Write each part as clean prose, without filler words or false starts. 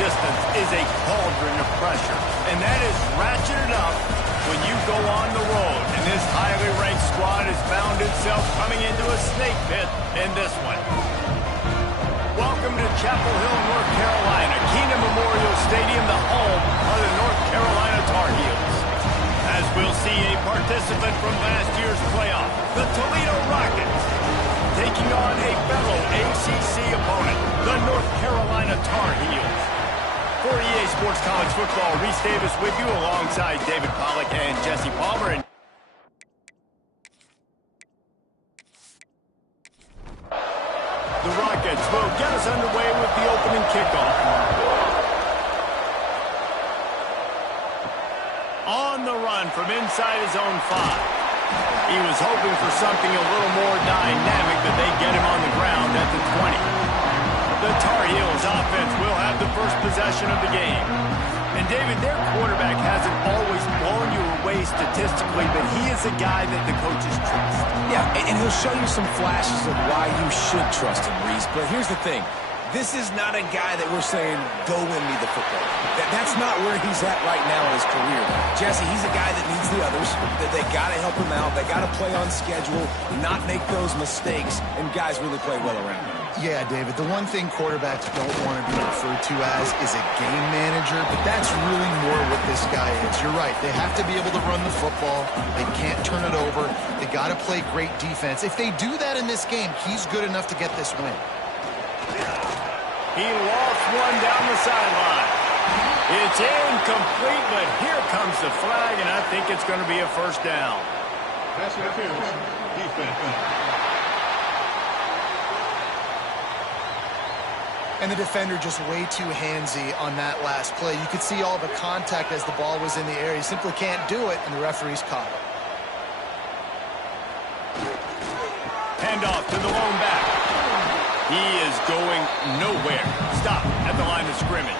resistance is a cauldron of pressure, and that is ratcheted up when you go on the road. And this highly ranked squad has found itself coming into a snake pit in this one. Welcome to Chapel Hill, North Carolina, Keenan Memorial Stadium, the home of the North Carolina Tar Heels. As we'll see a participant from last year's playoff, the Toledo Rockets, taking on a fellow ACC opponent, the North Carolina Tar Heels. For EA Sports College Football, Reese Davis with you alongside David Pollack and Jesse Palmer. And the Rockets will get us underway with the opening kickoff. On the run from inside his own 5. He was hoping for something a little more dynamic, but they get him on the ground at the 20. The Tar Heels offense will have the first possession of the game. And David, their quarterback hasn't always blown you away statistically, but he is a guy that the coaches trust. Yeah, and he'll show you some flashes of why you should trust him, Reese. But here's the thing. This is not a guy that we're saying, go win me the football. That's not where he's at right now in his career. Jesse, he's a guy that needs the others. That they got to help him out. They got to play on schedule, not make those mistakes, and guys really play well around him. Yeah, David, the one thing quarterbacks don't want to be referred to as is a game manager, but that's really more what this guy is. You're right. They have to be able to run the football. They can't turn it over. They got to play great defense. If they do that in this game, he's good enough to get this win. He lost one down the sideline. It's incomplete, but here comes the flag, and I think it's going to be a first down. Pass interference. Defense. And the defender just way too handsy on that last play. You could see all the contact as the ball was in the air. He simply can't do it, and the referee's caught it. Handoff to the lone back. He is going nowhere. Stop at the line of scrimmage.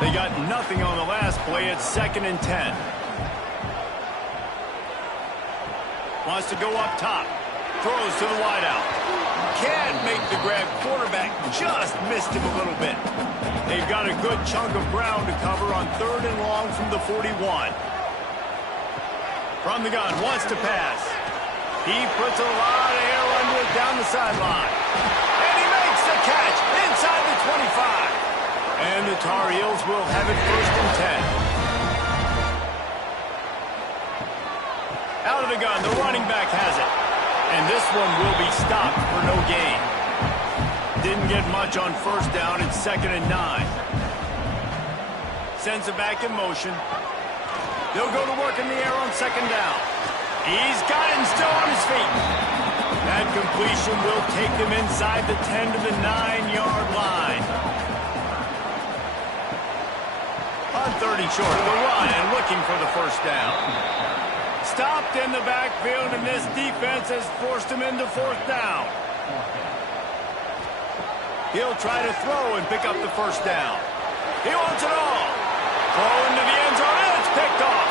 They got nothing on the last play. It's 2nd and 10. Wants to go up top. Throws to the wideout. Can't make the grab. Quarterback just missed him a little bit. They've got a good chunk of ground to cover on 3rd and long from the 41. From the gun, wants to pass. He puts a lot of air under it down the sideline. And he makes the catch inside the 25. And the Tar Heels will have it 1st and 10. Out of the gun, the running back has it. And this one will be stopped for no gain. Didn't get much on 1st down. It's 2nd and 9. Sends it back in motion. They'll go to work in the air on 2nd down. He's got it and still on his feet. That completion will take them inside the 10 to the 9-yard line. On 3rd and short, the run and looking for the 1st down. Stopped in the backfield, and this defense has forced him into 4th down. He'll try to throw and pick up the 1st down. He wants it all. Throw into the end zone, and it's picked off.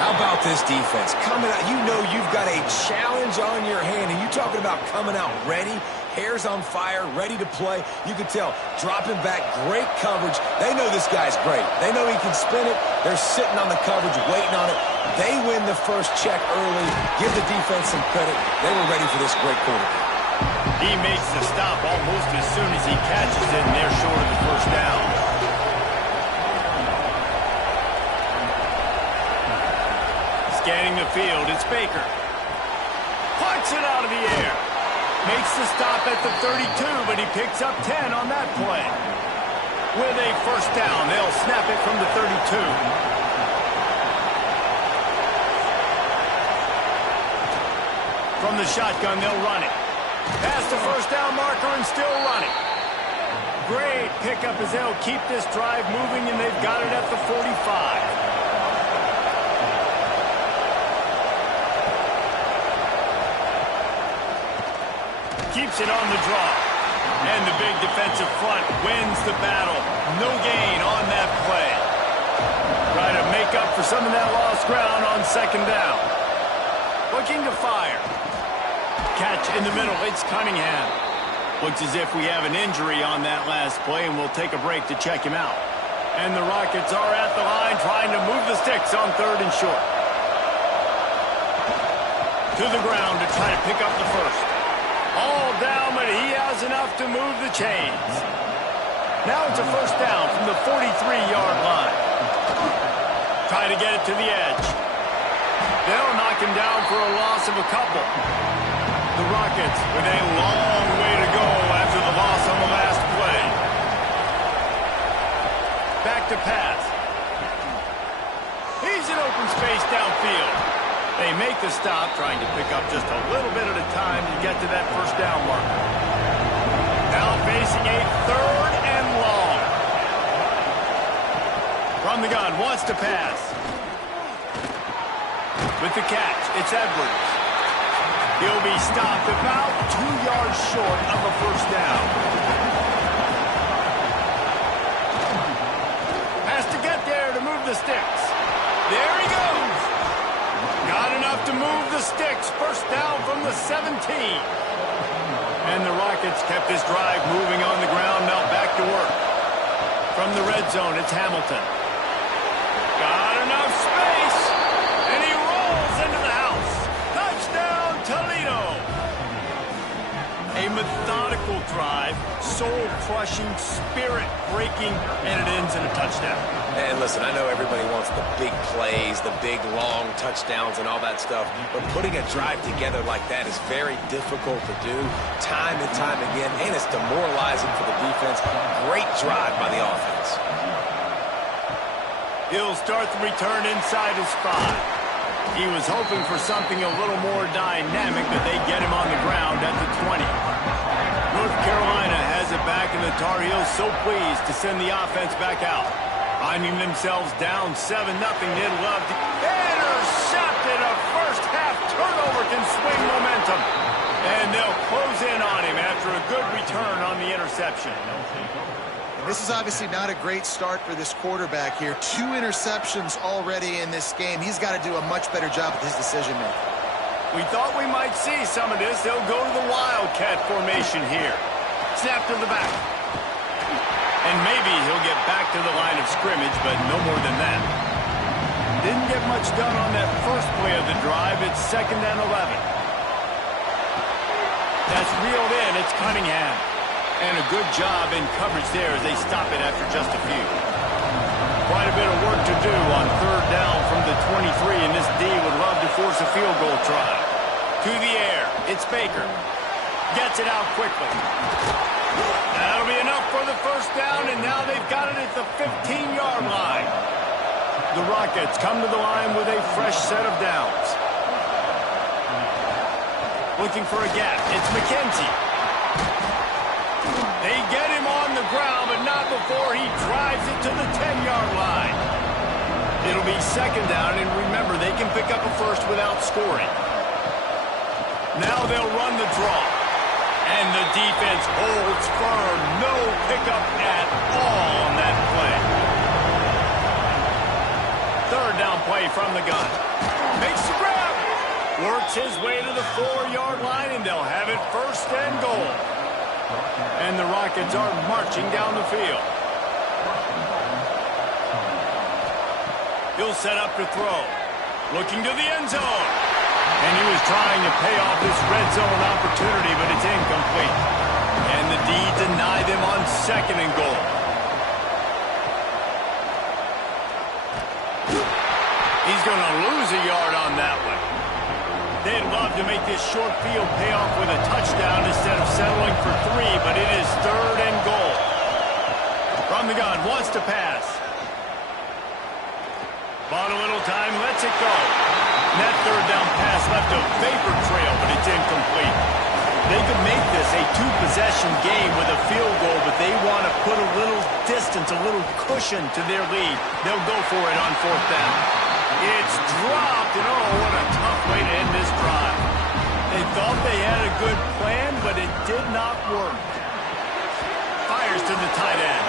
How about this defense? Coming out, you know you've got a challenge on your hand, and you're talking about coming out ready, hair's on fire, ready to play. You can tell, dropping back, great coverage. They know this guy's great. They know he can spin it. They're sitting on the coverage, waiting on it. They win the first check early. Give the defense some credit. They were ready for this great quarterback. He makes the stop almost as soon as he catches it, and they're short of the 1st down. Scanning the field, it's Baker. Plucks it out of the air. Makes the stop at the 32, but he picks up 10 on that play. With a 1st down, they'll snap it from the 32. From the shotgun, they'll run it. Past the 1st down marker and still running. Great pickup as they'll keep this drive moving, and they've got it at the 45. Keeps it on the draw. And the big defensive front wins the battle. No gain on that play. Try to make up for some of that lost ground on 2nd down. Looking to fire. Catch in the middle. It's Cunningham. Looks as if we have an injury on that last play, and we'll take a break to check him out. And the Rockets are at the line trying to move the sticks on 3rd and short. To the ground to try to pick up the first. All down, but he has enough to move the chains. Now it's a first down from the 43-yard line. Try to get it to the edge. They'll knock him down for a loss of a couple. The Rockets with a long way to go after the loss on the last play. Back to pass. He's in open space downfield. They make the stop, trying to pick up just a little bit at a time to get to that first down marker. Now facing a 3rd and long. From the gun, wants to pass. With the catch, it's Edwards. He'll be stopped about 2 yards short of a first down. Has to get there to move the sticks. There he goes. Got enough to move the sticks. First down from the 17. And the Rockets kept this drive moving on the ground. Now back to work. From the red zone, it's Hamilton. Got enough space. And he rolls into the house. Touchdown, Toledo. A methodical drive, soul-crushing, spirit-breaking, and it ends in a touchdown. And listen, I know everybody wants the big plays, the big, long touchdowns and all that stuff, but putting a drive together like that is very difficult to do time and time again, and it's demoralizing for the defense. Great drive by the offense. He'll start the return inside his 5. He was hoping for something a little more dynamic, but they get him on the ground at the 20. North Carolina has it back, and the Tar Heels so pleased to send the offense back out. Finding themselves down 7-0, they'd love to intercepted. A first-half turnover can swing momentum. And they'll close in on him after a good return on the interception. This is obviously not a great start for this quarterback here. 2 interceptions already in this game. He's got to do a much better job with his decision-making. We thought we might see some of this. They'll go to the Wildcat formation here. Snap to the back. And maybe he'll get back to the line of scrimmage, but no more than that. Didn't get much done on that first play of the drive. It's 2nd and 11. That's reeled in. It's Cunningham. And a good job in coverage there as they stop it after just a few. Quite a bit of work to do on 3rd down from the 23, and this D would love to force a field goal try. To the air. It's Baker. Gets it out quickly. That'll be enough for the first down, and now they've got it at the 15-yard line. The Rockets come to the line with a fresh set of downs. Looking for a gap. It's McKenzie. They get him on the ground, but not before he drives it to the 10-yard line. It'll be 2nd down, and remember, they can pick up a first without scoring. Now they'll run the draw. And the defense holds firm. No pickup at all on that play. 3rd down play from the gun. Makes the grab. Works his way to the 4-yard line, and they'll have it 1st and goal. And the Rockets are marching down the field. He'll set up to throw. Looking to the end zone. And he was trying to pay off this red zone opportunity, but it's incomplete. And the D denied them on 2nd and goal. He's going to lose a yard on that one. They'd love to make this short field pay off with a touchdown instead of settling for 3, but it is 3rd and goal. From the gun, wants to pass. Bought a little time, lets it go. And that 3rd down pass left a vapor trail, but it's incomplete. They could make this a 2-possession game with a field goal, but they want to put a little distance, a little cushion to their lead. They'll go for it on 4th down. It's dropped, and oh, what a tough way to end this drive. They thought they had a good plan, but it did not work. Fires to the tight end.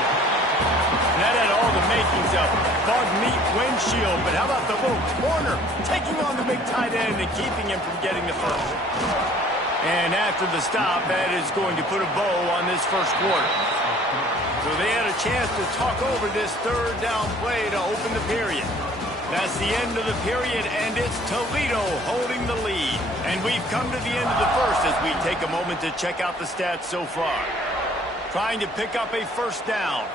And that had all the makings of bug meat windshield, but how about the little corner taking on the big tight end and keeping him from getting the first? And after the stop, that is going to put a bow on this first quarter. So they had a chance to talk over this third down play to open the period. That's the end of the period, and it's Toledo holding the lead. And we've come to the end of the first as we take a moment to check out the stats so far. Trying to pick up a first down.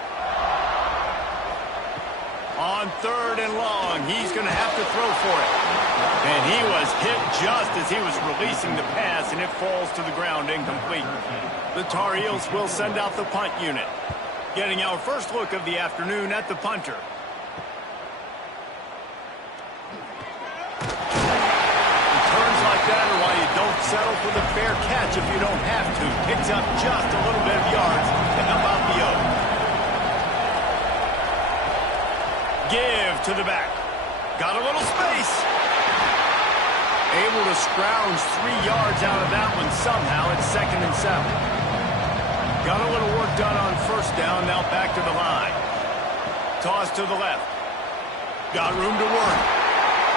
On third and long, he's going to have to throw for it. And he was hit just as he was releasing the pass, and it falls to the ground incomplete. The Tar Heels will send out the punt unit. Getting our first look of the afternoon at the punter. Returns like that are why you don't settle for the fair catch if you don't have to. Picks up just a little bit of yards to help out the O. Give to the back. Got a little space. Able to scrounge 3 yards out of that one somehow. It's 2nd and 7. Got a little work done on first down. Now back to the line. Toss to the left. Got room to work.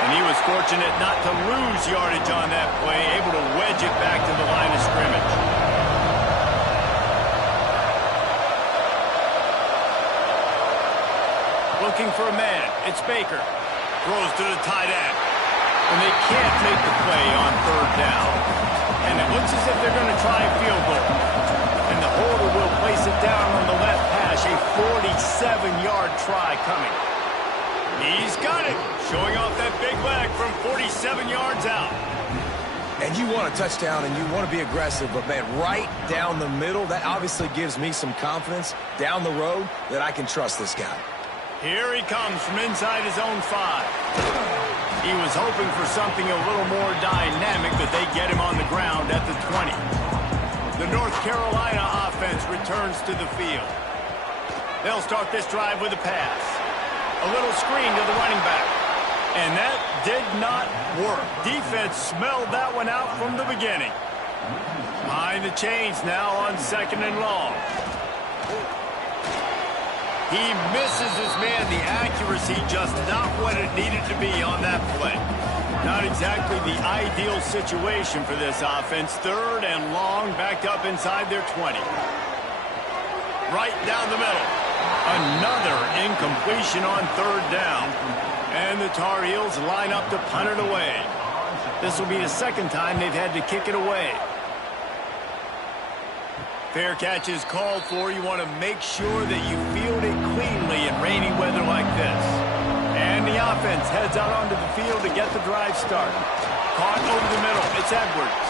And he was fortunate not to lose yardage on that play. Able to wedge it back to the line of scrimmage. Looking for a man. It's Baker. Throws to the tight end. And they can't make the play on third down. And it looks as if they're going to try a field goal. And the holder will place it down on the left hash. A 47-yard try coming. He's got it. Showing off that big leg from 47 yards out. And you want a touchdown and you want to be aggressive, but, man, right down the middle, that obviously gives me some confidence down the road that I can trust this guy. Here he comes from inside his own 5. He was hoping for something a little more dynamic, but they get him on the ground at the 20. The North Carolina offense returns to the field. They'll start this drive with a pass. A little screen to the running back. And that did not work. Defense smelled that one out from the beginning. Behind the chains now on 2nd and long. He misses his man. The accuracy just not what it needed to be on that play. Not exactly the ideal situation for this offense. 3rd and long, backed up inside their 20. Right down the middle. Another incompletion on 3rd down. And the Tar Heels line up to punt it away. This will be the 2nd time they've had to kick it away. Fair catch is called for. You want to make sure that you field it cleanly in rainy weather like this. And the offense heads out onto the field to get the drive started. Caught over the middle. It's Edwards.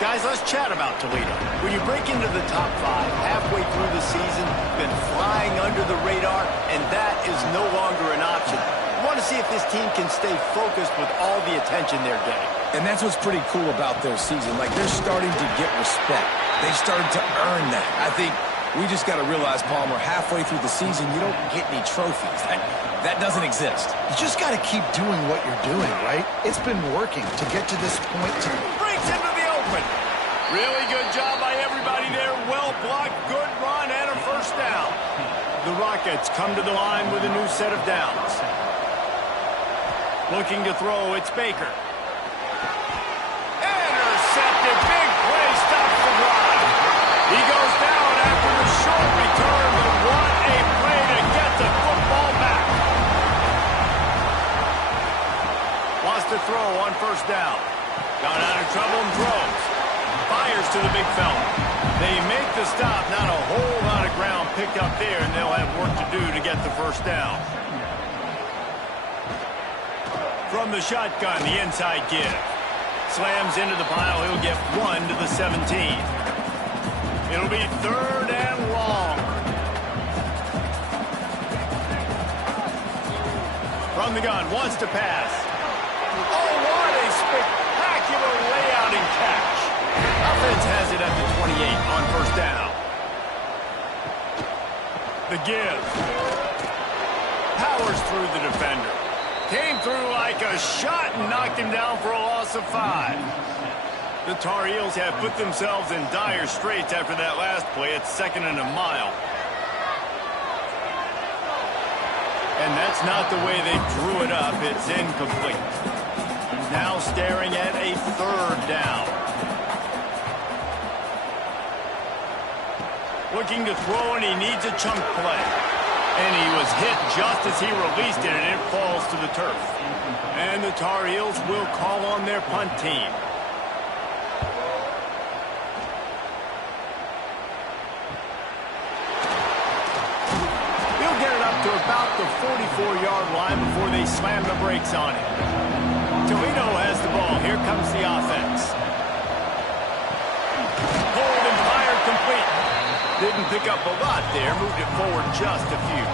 Guys, let's chat about Toledo. When you break into the top 5 halfway through the season, been flying under the radar, and that is no longer an option. You want to see if this team can stay focused with all the attention they're getting. And that's what's pretty cool about their season. Like, they're starting to get respect. They've started to earn that. I think we just got to realize, Palmer, halfway through the season, you don't get any trophies. That doesn't exist. You just got to keep doing what you're doing, right? It's been working to get to this point. Breaks into the open. Really good job by everybody there. Well blocked, good run, and a first down. The Rockets come to the line with a new set of downs. Looking to throw, it's Baker. Intercepted, big play, stops the drive. He goes down after the short return, but what a play to get the football back. Wants to throw on first down. Got out of trouble and throws. Fires to the big fella. They make the stop, not a whole lot of ground picked up there, and they'll have work to do to get the first down. From the shotgun, the inside give. Slams into the pile. He'll get 1 to the 17. It'll be 3rd and long. From the gun, wants to pass. Oh, what a spectacular layout and catch. Offense has it at the 28 on first down. The give. Powers through the defender. Came through like a shot and knocked him down for a loss of 5. The Tar Heels have put themselves in dire straits after that last play. It's 2nd and a mile. And that's not the way they drew it up. It's incomplete. Now staring at a 3rd down. Looking to throw, and he needs a chunk play. And he was hit just as he released it, and it falls to the turf. And the Tar Heels will call on their punt team. He'll get it up to about the 44-yard line before they slam the brakes on it. Toledo has the ball. Here comes the offense. Hold and fired complete. Didn't pick up a lot there. Moved it forward just a few.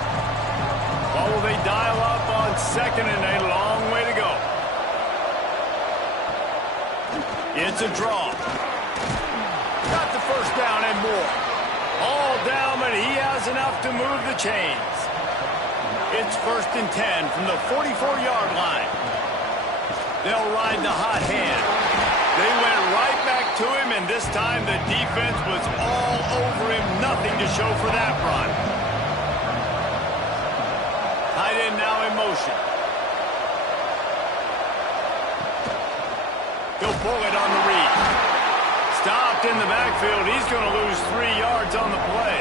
Ball will they dial up on second and a long way to go. It's a draw. Got the first down and more. All down, but he has enough to move the chains. It's 1st and 10 from the 44-yard line. They'll ride the hot hand. They went right back to him, and this time the defense was all over him. Nothing to show for that run. Tight end now in motion. He'll pull it on the read. Stopped in the backfield. He's going to lose 3 yards on the play.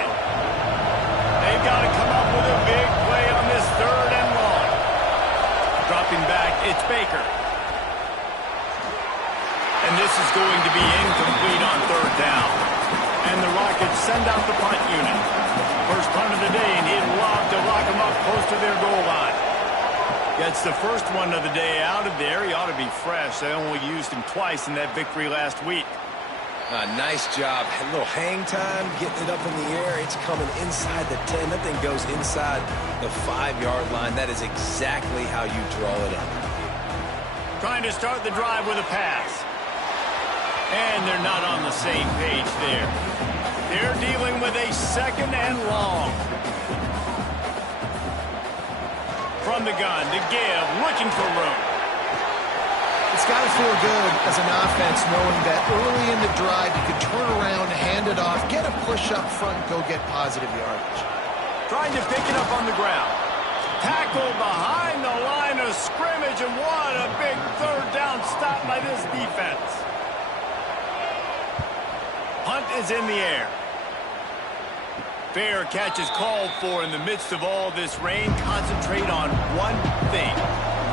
They've got to come up with a big play on this 3rd and long. Dropping back, it's Baker. And this is going to be incomplete on 3rd down. And the Rockets send out the punt unit. First punt of the day, and he'd love to lock them up close to their goal line. Gets the first one of the day out of there. He ought to be fresh. They only used him twice in that victory last week. Nice job. A little hang time, getting it up in the air. It's coming inside the 10. That thing goes inside the 5-yard line. That is exactly how you draw it up. Trying to start the drive with a pass. And they're not on the same page there. They're dealing with a 2nd and long. From the gun to give, looking for room. It's got to feel good as an offense knowing that early in the drive you can turn around, hand it off, get a push up front, and go get positive yardage. Trying to pick it up on the ground. Tackle behind the line of scrimmage, and what a big 3rd down stop by this defense. Punt is in the air. Fair catch is called for in the midst of all this rain. Concentrate on one thing.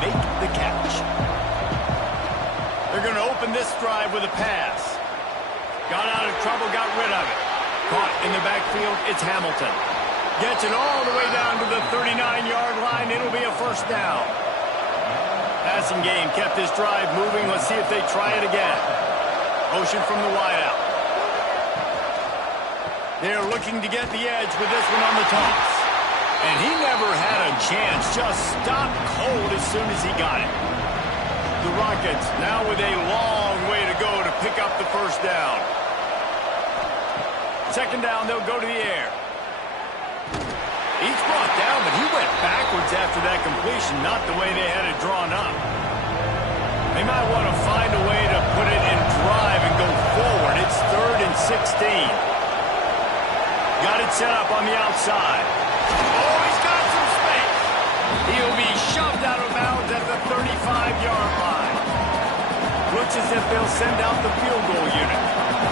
Make the catch. They're going to open this drive with a pass. Got out of trouble, got rid of it. Caught in the backfield, it's Hamilton. Gets it all the way down to the 39-yard line. It'll be a 1st down. Passing game kept this drive moving. Let's see if they try it again. Motion from the wideout. They're looking to get the edge with this one on the toss. And he never had a chance. Just stopped cold as soon as he got it. The Rockets now with a long way to go to pick up the 1st down. 2nd down, they'll go to the air. He's brought down, but he went backwards after that completion, not the way they had it drawn up. They might want to find a way to put it in drive and go forward. It's 3rd and 16. Got it set up on the outside. Oh, he's got some space. He'll be shoved out of bounds at the 35-yard line. Looks as if they'll send out the field goal unit.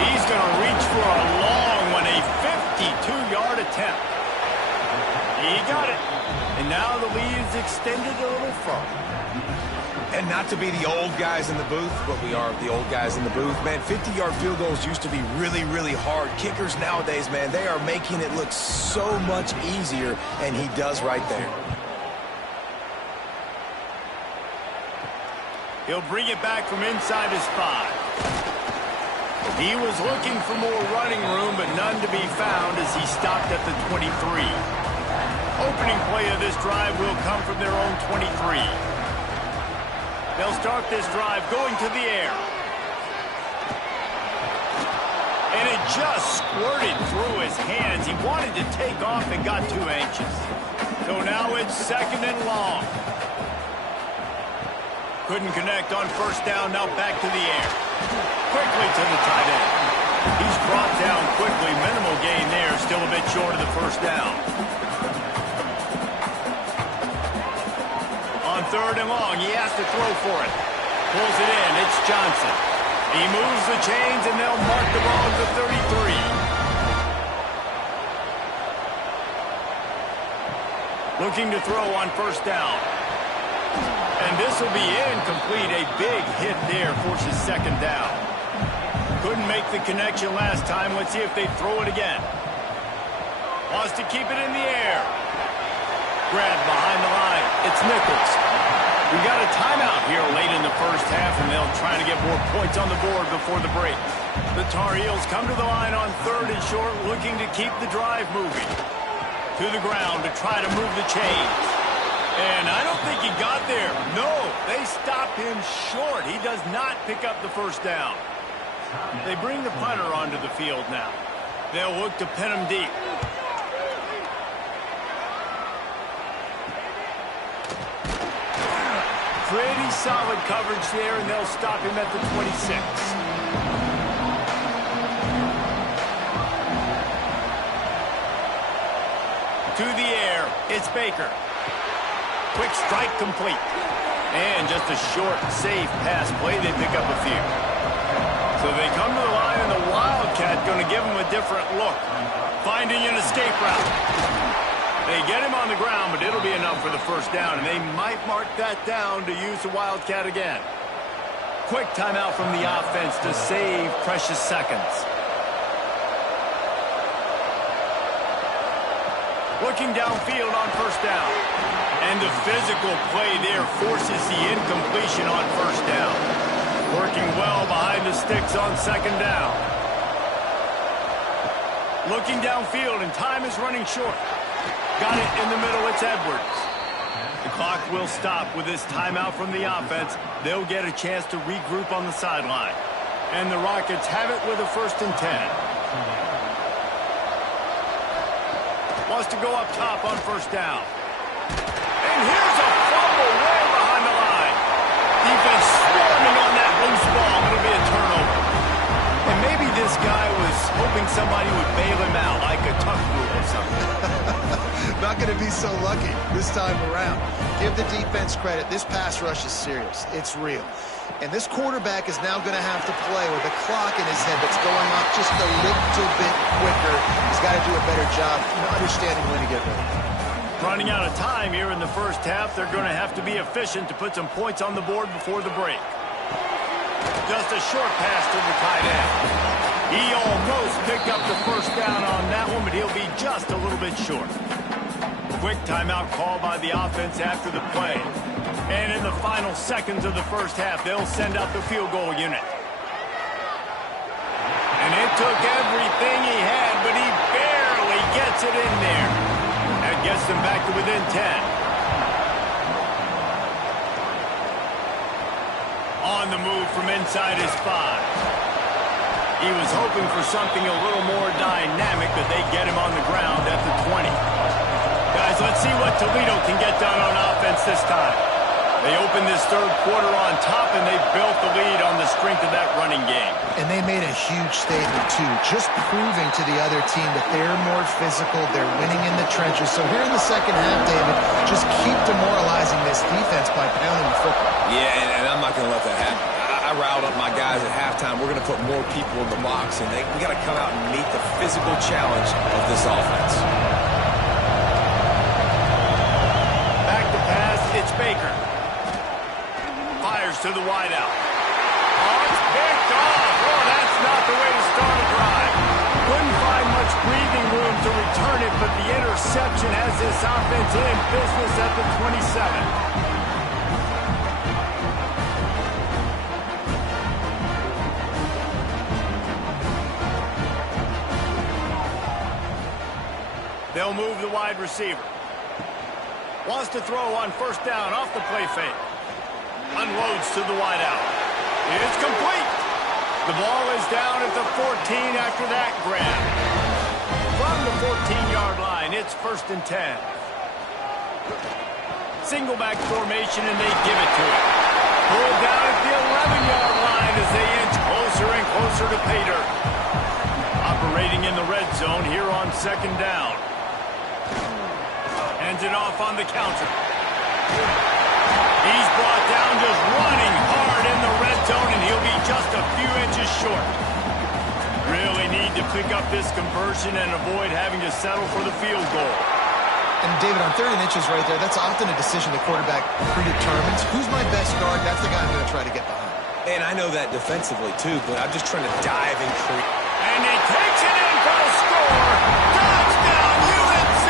He's going to reach for a long one, a 52-yard attempt. He got it. And now the lead is extended a little further. And not to be the old guys in the booth, but we are the old guys in the booth. Man, 50-yard field goals used to be really, really hard. Kickers nowadays, man, they are making it look so much easier, and he does right there. He'll bring it back from inside his 5. He was looking for more running room, but none to be found as he stopped at the 23. Opening play of this drive will come from their own 23. They'll start this drive going to the air. And it just squirted through his hands. He wanted to take off and got too anxious. So now it's 2nd and long. Couldn't connect on 1st down, now back to the air. Quickly to the tight end. He's brought down quickly. Minimal gain there, still a bit short of the 1st down. On 3rd and long, he has to throw for it. Pulls it in, it's Johnson. He moves the chains, and they'll mark the ball at the 33. Looking to throw on first down. And this will be incomplete. A big hit there forces second down. Couldn't make the connection last time. Let's see if they throw it again. Wants to keep it in the air. Grab behind the line. It's Nichols. We got a timeout here late in the first half, and they'll try to get more points on the board before the break. The Tar Heels come to the line on 3rd and short, looking to keep the drive moving. To the ground to try to move the chains. And I don't think he got there. No, they stopped him short. He does not pick up the first down. They bring the punter onto the field now. They'll look to pin him deep. Pretty solid coverage there, and they'll stop him at the 26. To the air, it's Baker. Quick strike complete. And just a short, safe pass play. They pick up a few. So they come to the line, and the Wildcat going to give him a different look. Finding an escape route. They get him on the ground, but it'll be enough for the first down, and they might mark that down to use the Wildcat again. Quick timeout from the offense to save precious seconds. Looking downfield on first down. And the physical play there forces the incompletion on first down. Working well behind the sticks on second down. Looking downfield, and time is running short. Got it in the middle, it's Edwards. The clock will stop with this timeout from the offense. They'll get a chance to regroup on the sideline. And the Rockets have it with a 1st and 10. Wants to go up top on first down. And here's a fumble way behind the line. Defense swarming on that loose ball. It'll be a turnover. And maybe this guy was hoping somebody would bail him out like a tough group or something. Not going to be so lucky this time around. Give the defense credit. This pass rush is serious. It's real. And this quarterback is now going to have to play with a clock in his head that's going off just a little bit quicker. He's got to do a better job understanding when to get ready. Running out of time here in the first half. They're going to have to be efficient to put some points on the board before the break. Just a short pass to the tight end. He almost picked up the first down on that one, but he'll be just a little bit short. Quick timeout call by the offense after the play. And in the final seconds of the first half, they'll send out the field goal unit. And it took everything he had, but he barely gets it in there. That gets them back to within 10. On the move from inside his 5. He was hoping for something a little more dynamic, but they get him on the ground at the 20. Guys, let's see what Toledo can get done on offense this time. They opened this third quarter on top, and they built the lead on the strength of that running game. And they made a huge statement, too, just proving to the other team that they're more physical, they're winning in the trenches. So here in the second half, David, just keep demoralizing this defense by pounding the football. Yeah, and I'm not going to let that happen. I riled up my guys at halftime. We're going to put more people in the box, and we got to come out and meet the physical challenge of this offense. Back to pass, it's Baker. Fires to the wideout. Oh, it's picked off. Oh, that's not the way to start a drive. Couldn't find much breathing room to return it, but the interception has this offense in business at the 27. They'll move the wide receiver. Wants to throw on first down off the play fake. Unloads to the wideout. It's complete. The ball is down at the 14 after that grab. From the 14-yard line, it's 1st and 10. Single back formation, and they give it to him. Pulled down at the 11-yard line as they inch closer and closer to pay dirt. Operating in the red zone here on second down. Hands it off on the counter. He's brought down just running hard in the red zone, and he'll be just a few inches short. Really need to pick up this conversion and avoid having to settle for the field goal. And David, on 30 inches right there, that's often a decision the quarterback predetermines. Who's my best guard? That's the guy I'm going to try to get behind. And I know that defensively, too, but I'm just trying to dive and create. And he takes it in for the score. Touchdown, UNC!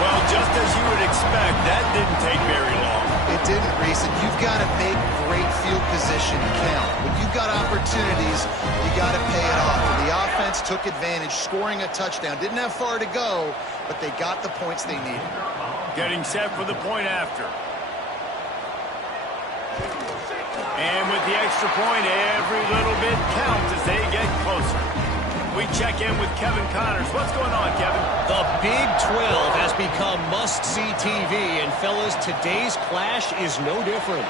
Well, just as you would expect, that didn't take very long. It didn't, Reese, and you've got to make great field position count. When you've got opportunities, you got to pay it off. And the offense took advantage, scoring a touchdown. Didn't have far to go, but they got the points they needed. Getting set for the point after. And with the extra point, every little bit counts as they get closer. We check in with Kevin Connors. What's going on, Kevin? The Big 12 has become must-see TV, and fellas, today's clash is no different.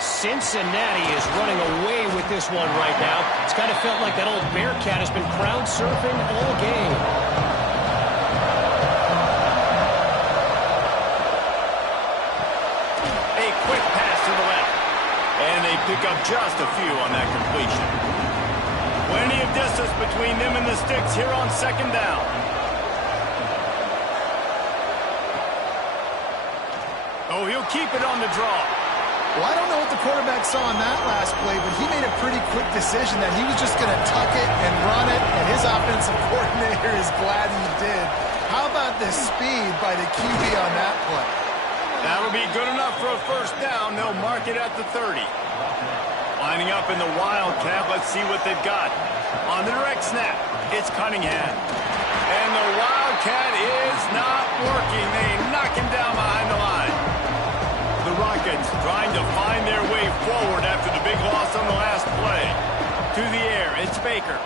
Cincinnati is running away with this one right now. It's kind of felt like that old Bearcat has been crowd surfing all game. A quick pass to the left. And they pick up just a few on that completion. Plenty of distance between them and the sticks here on second down. Oh, he'll keep it on the draw. Well, I don't know what the quarterback saw on that last play, but he made a pretty quick decision that he was just going to tuck it and run it, and his offensive coordinator is glad he did. How about the speed by the QB on that play? That'll be good enough for a first down. They'll mark it at the 30. Lining up in the Wildcat. Let's see what they've got. On the direct snap, it's Cunningham. And the Wildcat is not working. They knock him down behind the line. The Rockets trying to find their way forward after the big loss on the last play. To the air, it's Baker.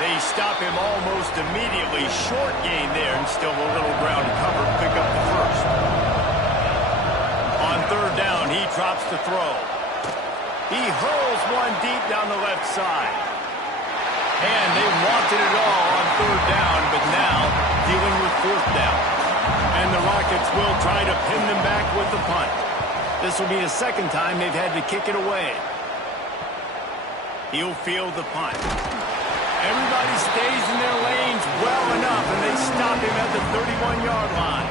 They stop him almost immediately. Short gain there and still a little ground cover to pick up the first. On third down, he drops to throw. He hurls one deep down the left side. And they wanted it all on third down, but now dealing with fourth down. And the Rockets will try to pin them back with the punt. This will be the second time they've had to kick it away. He'll field the punt. Everybody stays in their lanes well enough, and they stop him at the 31-yard line.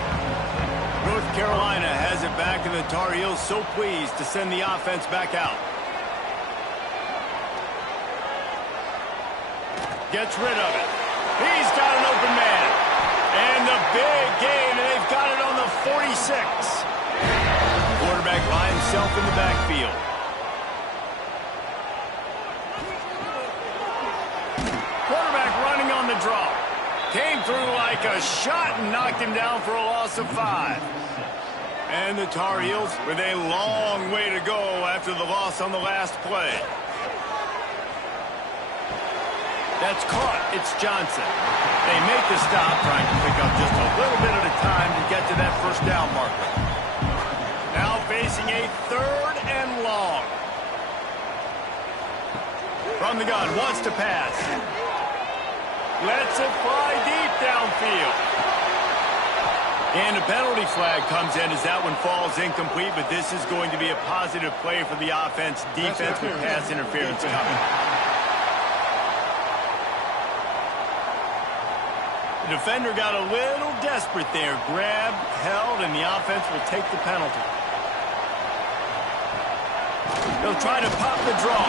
North Carolina has it back, and the Tar Heels so pleased to send the offense back out. Gets rid of it. He's got an open man. And the big gain, and they've got it on the 46. Quarterback by himself in the backfield. Quarterback running on the draw. Came through like a shot and knocked him down for a loss of 5. And the Tar Heels with a long way to go after the loss on the last play. That's caught. It's Johnson. They make the stop, trying to pick up just a little bit at a time to get to that first down marker. Now facing a third and long. From the gun, wants to pass. Lets it fly deep downfield. And a penalty flag comes in as that one falls incomplete, but this is going to be a positive play for the offense. Defense with pass interference coming. The defender got a little desperate there. Grabbed, held, and the offense will take the penalty. They'll try to pop the draw.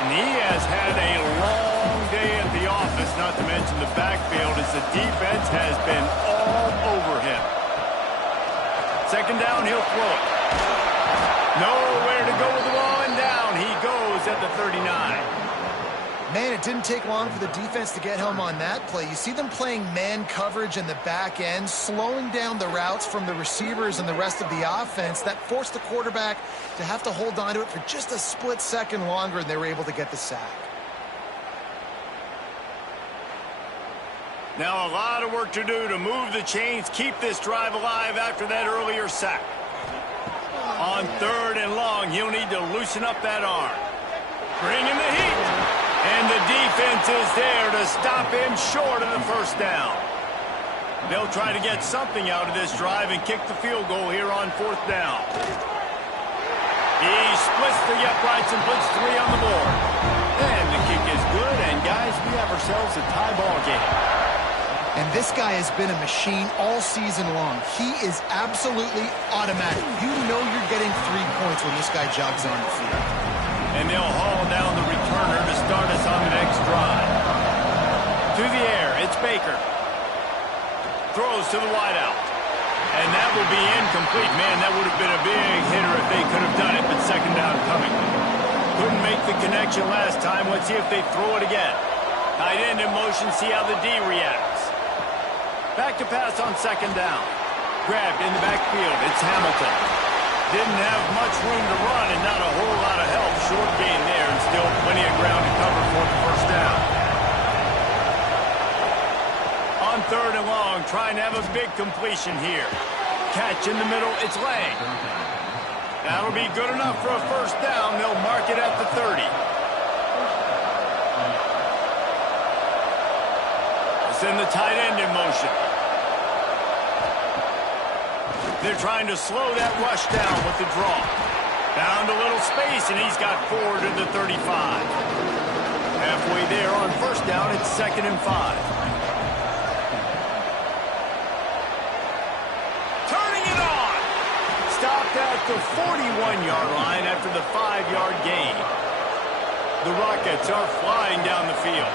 And he has had a long day at the office, not to mention the backfield, as the defense has been all over him. Second down, he'll throw it. Nowhere to go with the ball, and down he goes at the 39. Man, it didn't take long for the defense to get home on that play. You see them playing man coverage in the back end, slowing down the routes from the receivers and the rest of the offense. That forced the quarterback to have to hold on to it for just a split second longer, and they were able to get the sack. Now a lot of work to do to move the chains, keep this drive alive after that earlier sack. On third and long, he'll need to loosen up that arm. Bring in the heat. And the defense is there to stop him short of the first down. They'll try to get something out of this drive and kick the field goal here on fourth down. He splits the uprights and puts 3 on the board. And the kick is good, and guys, we have ourselves a tie ball game. And this guy has been a machine all season long. He is absolutely automatic. You know you're getting 3 points when this guy jogs on the field. And they'll haul down the returner to start us on the next drive. To the air, it's Baker. Throws to the wideout. And that will be incomplete. Man, that would have been a big hitter if they could have done it, but second down coming. Couldn't make the connection last time. Let's see if they throw it again. Tight end in motion, see how the D reacts. Back to pass on second down. Grabbed in the backfield. It's Hamilton. Didn't have much room to run and not a whole lot of help. Short gain there and still plenty of ground to cover for the first down. On third and long, trying to have a big completion here. Catch in the middle, it's Lang. That'll be good enough for a first down. They'll mark it at the 30. Send the tight end in motion. They're trying to slow that rush down with the draw. Found a little space, and he's got 4 to the 35. Halfway there on first down, it's 2nd and 5. Turning it on. Stopped at the 41-yard line after the 5-yard gain. The Rockets are flying down the field.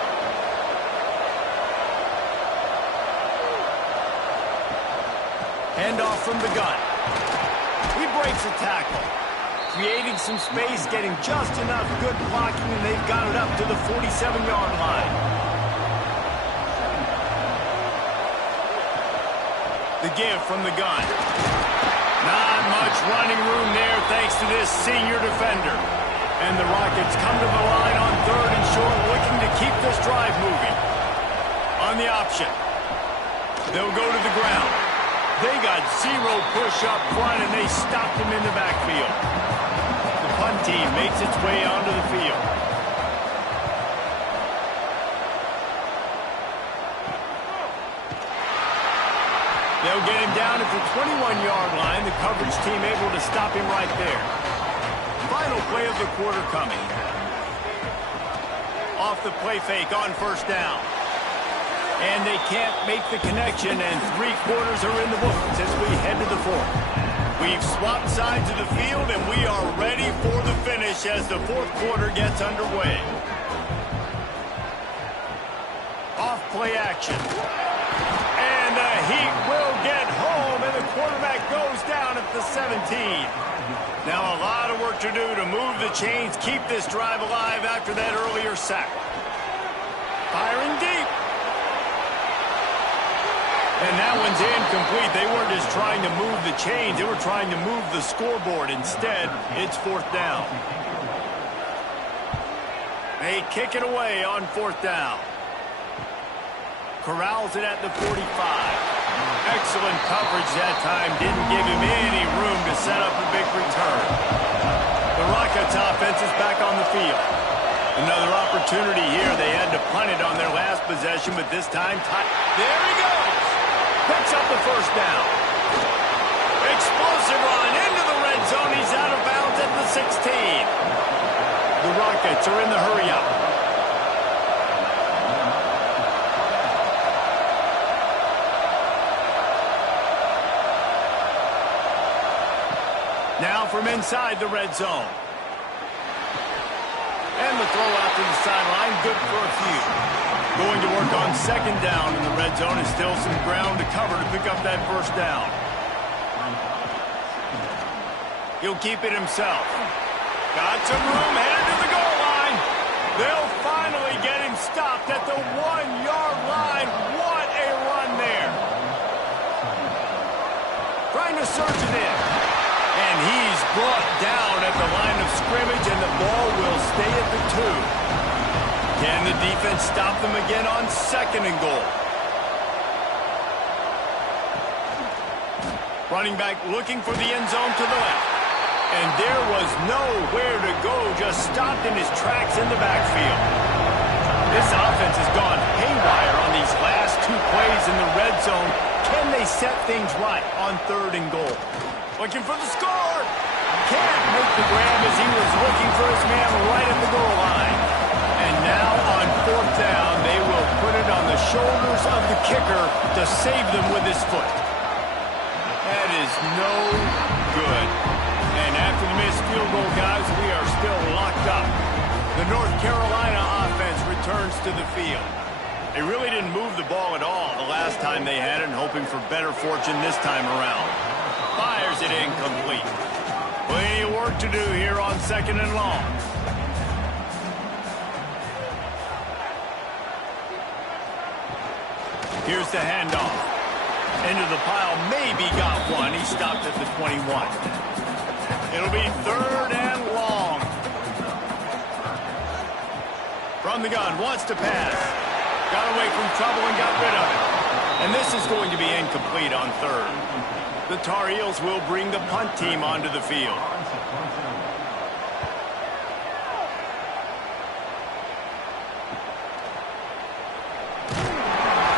Handoff from the gun. He breaks a tackle. Creating some space, getting just enough good blocking, and they've got it up to the 47-yard line. The give from the gun. Not much running room there thanks to this senior defender. And the Rockets come to the line on third and short, looking to keep this drive moving. On the option. They'll go to the ground. They got 0 push up front, and they stopped him in the backfield. The punt team makes its way onto the field. They'll get him down at the 21-yard line. The coverage team able to stop him right there. Final play of the quarter coming. Off the play fake on first down. And they can't make the connection, and 3 quarters are in the books as we head to the 4th. We've swapped sides of the field, and we are ready for the finish as the 4th quarter gets underway. Off play action. And the Heat will get home, and the quarterback goes down at the 17. Now a lot of work to do to move the chains, keep this drive alive after that earlier sack. Firing deep. And that one's incomplete. They weren't just trying to move the chains. They were trying to move the scoreboard. Instead, it's 4th down. They kick it away on 4th down. Corrals it at the 45. Excellent coverage that time. Didn't give him any room to set up a big return. The Rockets offense is back on the field. Another opportunity here. They had to punt it on their last possession, but this time, there he goes. Picks up the first down. Explosive run into the red zone. He's out of bounds at the 16. The Rockets are in the hurry-up. Now from inside the red zone. And the throw out to the sideline, good for a few. Going to work on second down in the red zone. Is still some ground to cover to pick up that first down. He'll keep it himself. Got some room, headed to the goal line. They'll finally get him stopped at the 1-yard line. What a run there. Trying to surge it in. And he's brought down at the line of scrimmage, and the ball will stay at the 2. Can the defense stop them again on 2nd and goal? Running back looking for the end zone to the left. And there was nowhere to go, just stopped in his tracks in the backfield. This offense has gone haywire on these last 2 plays in the red zone. Can they set things right on 3rd and goal? Looking for the score. Can't make the grab as he was looking for his man right at the goal line. And now on 4th down, they will put it on the shoulders of the kicker to save them with his foot. That is no good. And after the missed field goal, guys, we are still locked up. The North Carolina offense returns to the field. They really didn't move the ball at all the last time they had it, and hoping for better fortune this time around. Fires it incomplete. Plenty of work to do here on 2nd and long. Here's the handoff. Into the pile, maybe got one. He stopped at the 21. It'll be 3rd and long. From the gun, wants to pass. Got away from trouble and got rid of it. And this is going to be incomplete on 3rd. The Tar Heels will bring the punt team onto the field.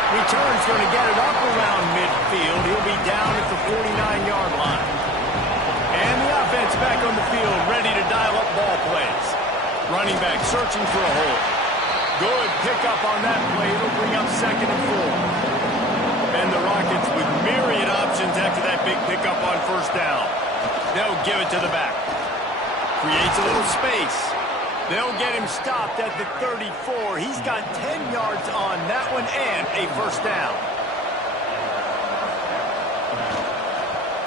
Return's going to get it up around midfield. He'll be down at the 49-yard line. And the offense back on the field, ready to dial up ball plays. Running back searching for a hole. Good pickup on that play. It'll bring up 2nd and 4. And the Rockets with myriad options after that big pickup on 1st down. They'll give it to the back. Creates a little space. They'll get him stopped at the 34. He's got 10 yards on that one and a 1st down.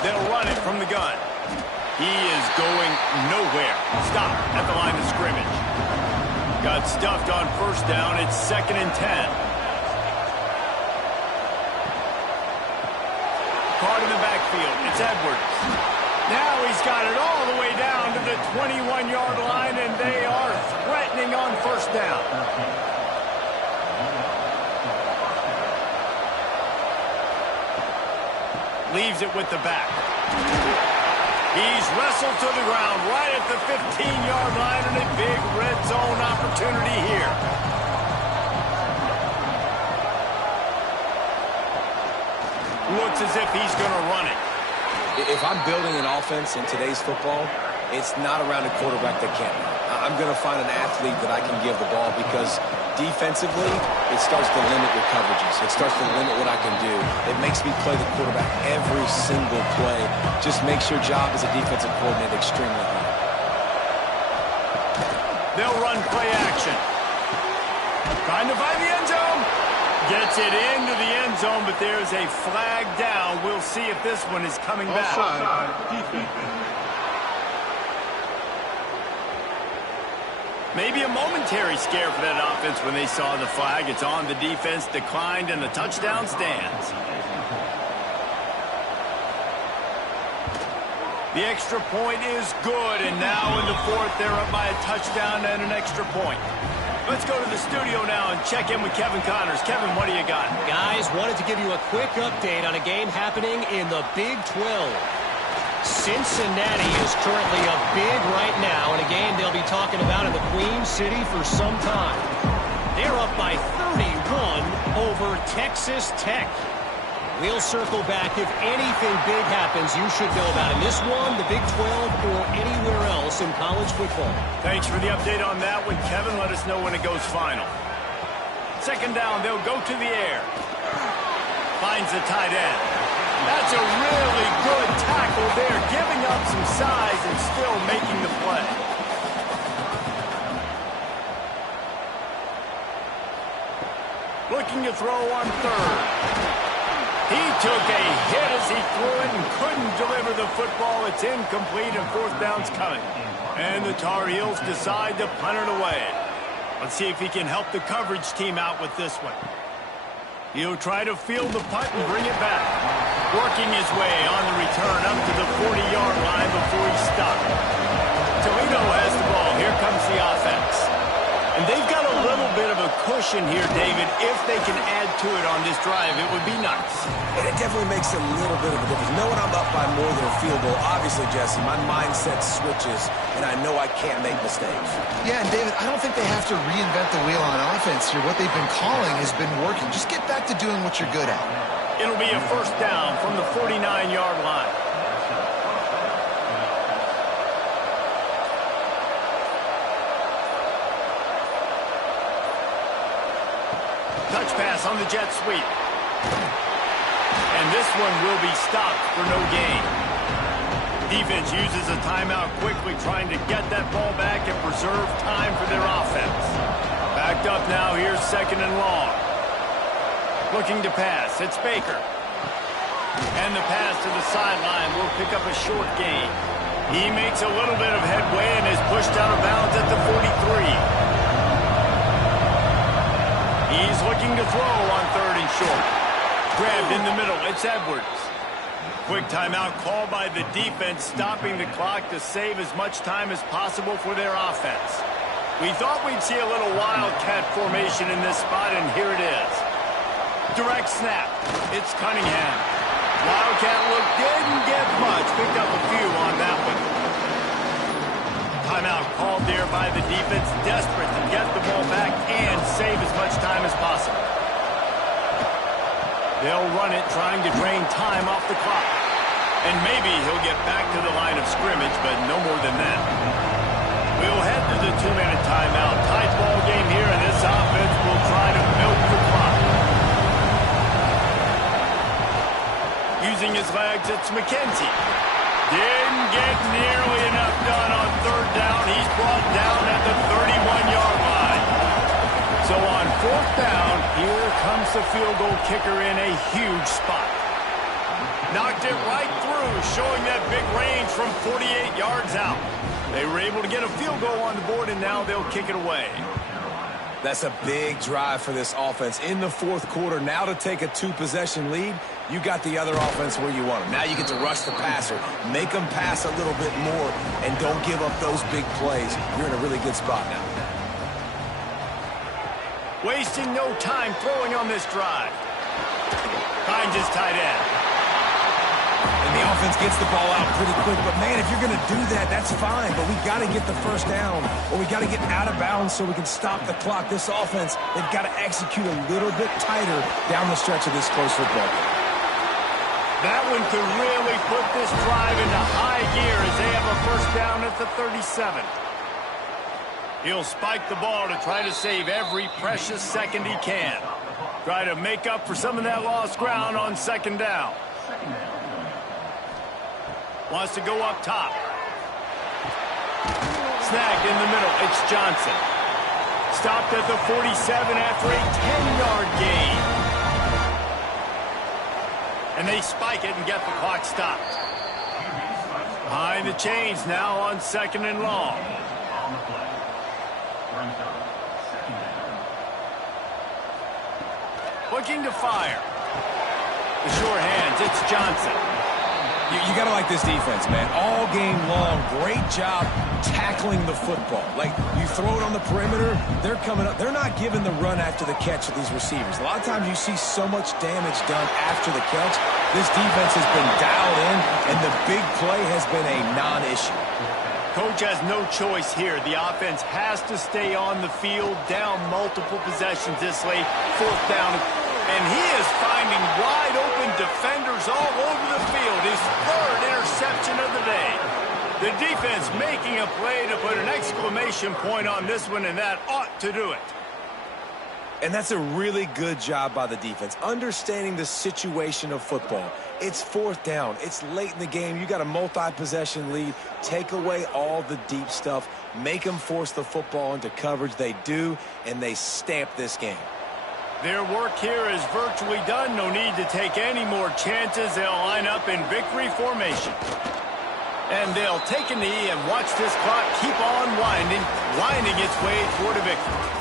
They'll run it from the gun. He is going nowhere. Stop at the line of scrimmage. Got stuffed on 1st down. It's 2nd and 10. Caught in the backfield. It's Edwards. Now he's got it all the way down to the 21-yard line, and they are threatening on 1st down. Leaves it with the back. He's wrestled to the ground right at the 15-yard line, and a big red zone opportunity here. Looks as if he's going to run it. If I'm building an offense in today's football, it's not around a quarterback that can't run. I'm going to find an athlete that I can give the ball, because defensively, it starts to limit your coverages. It starts to limit what I can do. It makes me play the quarterback every single play. Just makes your job as a defensive coordinator extremely hard. They'll run play action. Trying to find the end zone. Gets it into the end zone, but there's a flag down. We'll see if this one is coming back. Maybe a momentary scare for that offense when they saw the flag. It's on, the defense declined, and the touchdown stands. The extra point is good, and now in the 4th, they're up by a touchdown and an extra point. Let's go to the studio now and check in with Kevin Connors. Kevin, what do you got? Guys, wanted to give you a quick update on a game happening in the Big 12. Cincinnati is currently up big right now in a game they'll be talking about in the Queen City for some time. They're up by 31 over Texas Tech. We'll circle back if anything big happens you should know about in this one, the Big 12, or anywhere else in college football. Thanks for the update on that one, Kevin. Let us know when it goes final. 2nd down, they'll go to the air. Finds the tight end. That's a really good tackle there, giving up some size and still making the play. Looking to throw on 3rd. He took a hit as he threw it and couldn't deliver the football. It's incomplete, and 4th down's coming. And the Tar Heels decide to punt it away. Let's see if he can help the coverage team out with this one. He'll try to field the punt and bring it back. Working his way on the return up to the 40-yard line before he stopped. Toledo has the ball. Here comes the offense. And they've got a little bit of a cushion here, David. If they can add to it on this drive, it would be nice. And it definitely makes a little bit of a difference. Knowing I'm up by more than a field goal, obviously, Jesse, my mindset switches, and I know I can't make mistakes. Yeah, and David, I don't think they have to reinvent the wheel on offense here. What they've been calling has been working. Just get back to doing what you're good at. It'll be a 1st down from the 49-yard line. Switch pass on the jet sweep. And this one will be stopped for no gain. Defense uses a timeout quickly, trying to get that ball back and preserve time for their offense. Backed up now, here's 2nd and long. Looking to pass, it's Baker. And the pass to the sideline will pick up a short gain. He makes a little bit of headway and is pushed out of bounds at the 43. He's looking to throw on 3rd and short. Grabbed in the middle, it's Edwards. Quick timeout called by the defense, stopping the clock to save as much time as possible for their offense. We thought we'd see a little wildcat formation in this spot, and here it is. Direct snap. It's Cunningham. Wildcat look didn't get much. Picked up a few on that one. Timeout called there by the defense, desperate to get the ball back and save as much time as possible. They'll run it, trying to drain time off the clock. And maybe he'll get back to the line of scrimmage, but no more than that. We'll head to the 2-minute timeout. Tight ball game here, and this offense will try to milk the clock. Using his legs, it's McKenzie. Didn't get nearly enough done on 3rd down. He's brought down at the 31-yard line. So on 4th down, here comes the field goal kicker in a huge spot. Knocked it right through, showing that big range from 48 yards out. They were able to get a field goal on the board, and now they'll kick it away. That's a big drive for this offense in the 4th quarter. Now to take a 2-possession lead, you got the other offense where you want them. Now you get to rush the passer, make them pass a little bit more, and don't give up those big plays. You're in a really good spot now. Wasting no time throwing on this drive. Finds his tight end. And the offense gets the ball out pretty quick. But, man, if you're going to do that, that's fine. But we got to get the 1st down, or we got to get out of bounds so we can stop the clock. This offense, they've got to execute a little bit tighter down the stretch of this close football game. That one could really put this drive into high gear as they have a 1st down at the 37. He'll spike the ball to try to save every precious second he can. Try to make up for some of that lost ground on 2nd down. Wants to go up top. Snagged in the middle. It's Johnson. Stopped at the 47 after a 10-yard gain. And they spike it and get the clock stopped. Behind the chains now on 2nd and long. Looking to fire. The sure hands, it's Johnson. You got to like this defense, man. All game long, great job tackling the football. Like, you throw it on the perimeter, they're coming up. They're not giving the run after the catch of these receivers. A lot of times you see so much damage done after the catch. This defense has been dialed in, and the big play has been a non-issue. Coach has no choice here. The offense has to stay on the field, down multiple possessions this late, 4th down. And he is finding wide-open defenders all over the field. His 3rd interception of the day. The defense making a play to put an exclamation point on this one, and that ought to do it. And that's a really good job by the defense, understanding the situation of football. It's 4th down. It's late in the game. You got a multi-possession lead. Take away all the deep stuff. Make them force the football into coverage. They do, and they stamp this game. Their work here is virtually done. No need to take any more chances. They'll line up in victory formation. And they'll take a knee and watch this clock keep on winding its way toward a victory.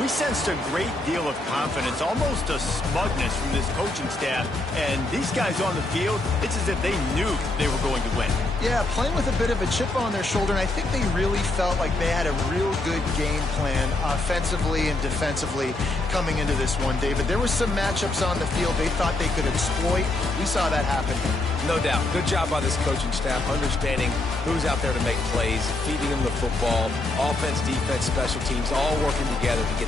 We sensed a great deal of confidence, almost a smugness from this coaching staff. And these guys on the field, it's as if they knew they were going to win. Yeah, playing with a bit of a chip on their shoulder, and I think they really felt like they had a real good game plan offensively and defensively coming into this one, David. There were some matchups on the field they thought they could exploit. We saw that happen. No doubt. Good job by this coaching staff, understanding who's out there to make plays, feeding them the football, offense, defense, special teams, all working together to get